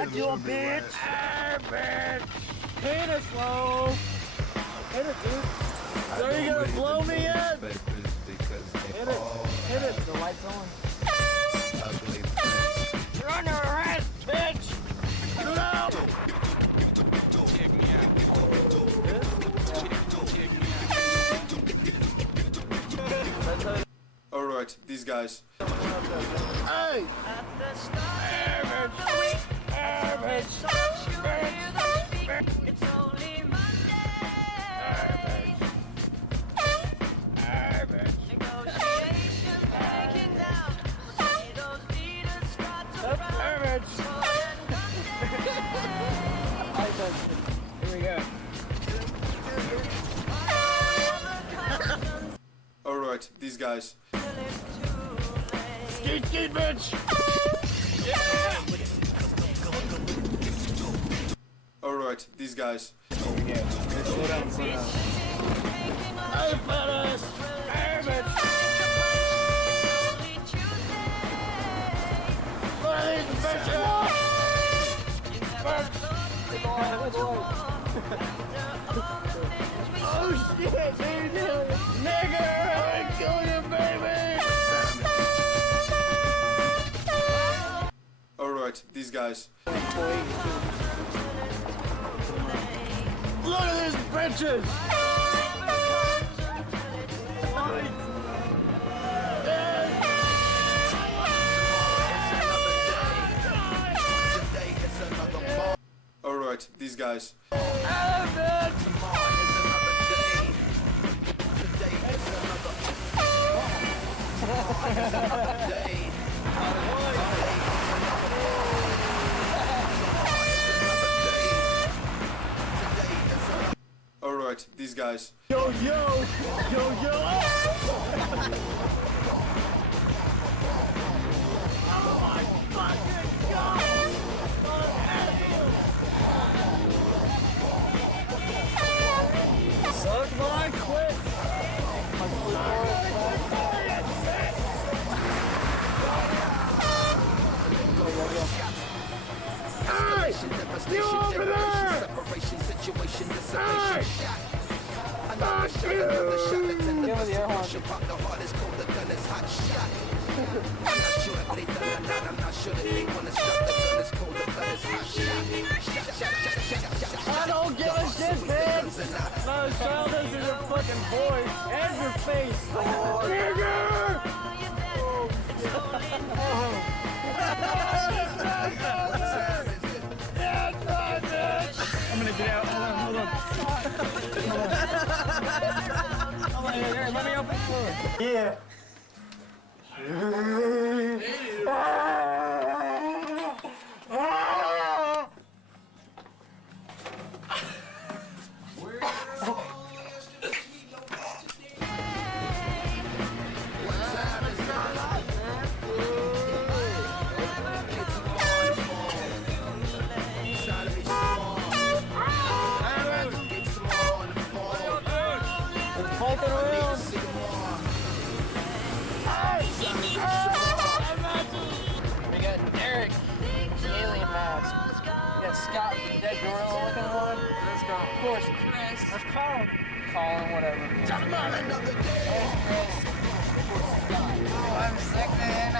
God, you bitch! Bitch! Hit it slow! Hit it, dude! So are you gonna blow me yet? Hit it! Hit it! The light's on. You're under arrest, bitch! No! Alright, these guys. Hey! It's only Monday. Negotiations breaking down. See those leaders start to frown. Here we go. Alright, these guys. Skeet, skeet, bitch! Alright, these guys. Slow down, slow down. Hey, fellas! Hey, bitch! Look at these bitches! Oh shit, dude! Nigger! I'm killing you, baby! Alright, these guys. Look at these bitches! Alright, these guys. Alright, these guys. Yo, yo! Yo, yo! Oh my fucking god! Suck my quit! Hey! You over there! Hey! Fuck you! Give me the air horn. I don't give a shit, bitch! No, shoulders are your fucking voice and your face! Nigger! I'm gonna get out. Hold on. Hold on, here, let me open the door. Yeah. We got Derek, alien mask. We got Scott, the dead gorilla looking one. Let's go. Of course, Chris. Let's call him. Colin, whatever. Talk about another day. And Chris. I'm sick, man.